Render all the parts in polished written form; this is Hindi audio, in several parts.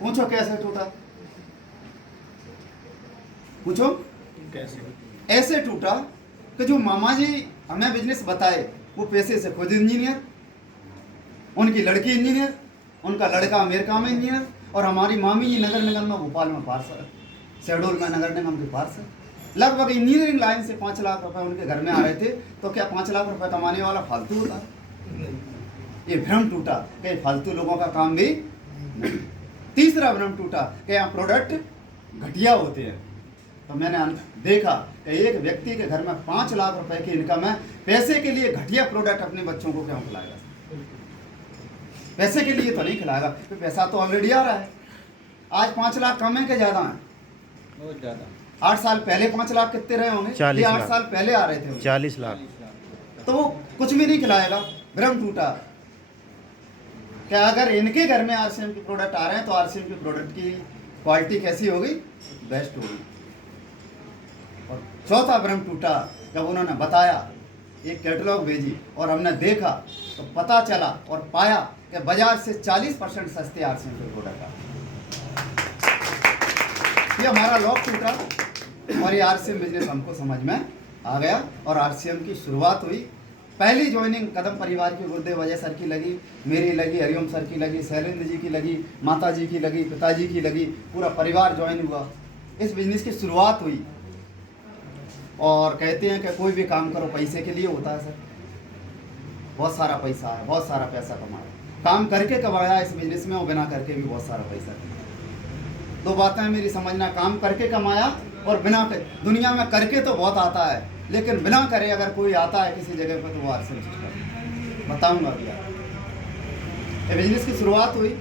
पूछो कैसे टूटा, पूछो कैसे? ऐसे टूटा कि जो मामा जी हमें बिजनेस बताए वो पैसे से खुद इंजीनियर, उनकी लड़की इंजीनियर, उनका लड़का अमेरिका में इंजीनियर, और हमारी मामी जी नगर निगम में भोपाल में पार्षद, शहडोल में नगर निगम के पार्षद। लगभग इंजीनियरिंग लाइन से 5 लाख रुपए उनके घर में आ रहे थे। तो क्या 5 लाख रुपए कमाने वाला फालतू होता है? ये भ्रम टूटा कि फालतू लोगों का काम भी नहीं। तीसरा भ्रम टूटा कि यहाँ प्रोडक्ट घटिया होते हैं। तो मैंने देखा कि एक व्यक्ति के घर में 5 लाख रुपए की इनकम है, पैसे के लिए घटिया प्रोडक्ट अपने बच्चों को क्यों खिलाएगा? पैसे के लिए तो नहीं खिलाएगा, तो पैसा तो ऑलरेडी आ रहा है। आज 5 लाख कम है कि ज़्यादा है? बहुत ज़्यादा। 8 साल पहले 5 लाख कितने रहे होंगे? 40 8 लाख। साल पहले आ रहे थे 40 लाख। तो वो कुछ भी नहीं खिलाएगा। भ्रम टूटा क्या अगर इनके घर में आरसीएम के प्रोडक्ट आ रहे हैं तो आरसीएम के प्रोडक्ट की क्वालिटी कैसी होगी? बेस्ट होगी। और चौथा भ्रम टूटा जब उन्होंने बताया, एक कैटलॉग भेजी और हमने देखा तो पता चला और पाया कि बाजार से 40% सस्ते आरसीएम के प्रोडक्ट आ। ये हमारा लॉक टूटा और ये आरसीएम बिजनेस हमको समझ में आ गया और आरसीएम की शुरुआत हुई। पहली ज्वाइनिंग कदम परिवार की गुरुदेव अजय सर की लगी, मेरी लगी, हरिओम सर की लगी, शैलेंद्र जी की लगी, माता जी की लगी, पिताजी की लगी, पूरा परिवार ज्वाइन हुआ। इस बिजनेस की शुरुआत हुई। और कहते हैं कि कोई भी काम करो पैसे के लिए होता है सर। बहुत सारा पैसा है, बहुत सारा पैसा कमाया, काम करके कमाया इस बिजनेस में और बिना करके भी बहुत सारा पैसा कमाया। 2 बातें मेरी समझना, काम करके कमाया और बिना कर। दुनिया में करके तो बहुत आता है, लेकिन बिना करे अगर कोई आता है किसी जगह पर तो वो आरसीएम सिस्टम बताऊंगा भैया। ये बिजनेस की शुरुआत हुई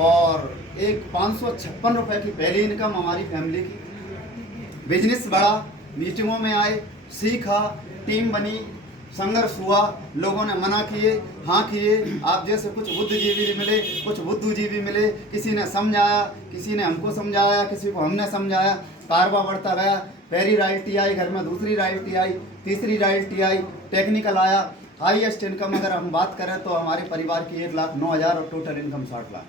और एक 556 रुपये की पहली इनकम हमारी फैमिली की। बिजनेस बढ़ा, मीटिंगों में आए, सीखा, टीम बनी, संघर्ष हुआ, लोगों ने मना किए, हाँ किए। आप जैसे कुछ बुद्धिजीवी मिले, कुछ बुद्धूजीवी मिले, किसी ने समझाया, किसी ने हमको समझाया, किसी को हमने समझाया, कारवा बढ़ता गया। पहली रॉयल्टी आई, घर में दूसरी रॉयल्टी आई, तीसरी रॉयल्टी आई, टेक्निकल आया। हाईएस्ट इनकम अगर हम बात करें तो हमारे परिवार की 1,09,000 और टोटल इनकम 60 लाख।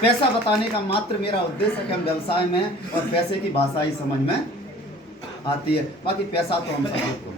पैसा बताने का मात्र मेरा उद्देश्य है कि हम व्यवसाय में और पैसे की भाषा ही समझ में आती है, बाकी पैसा तो हम सबको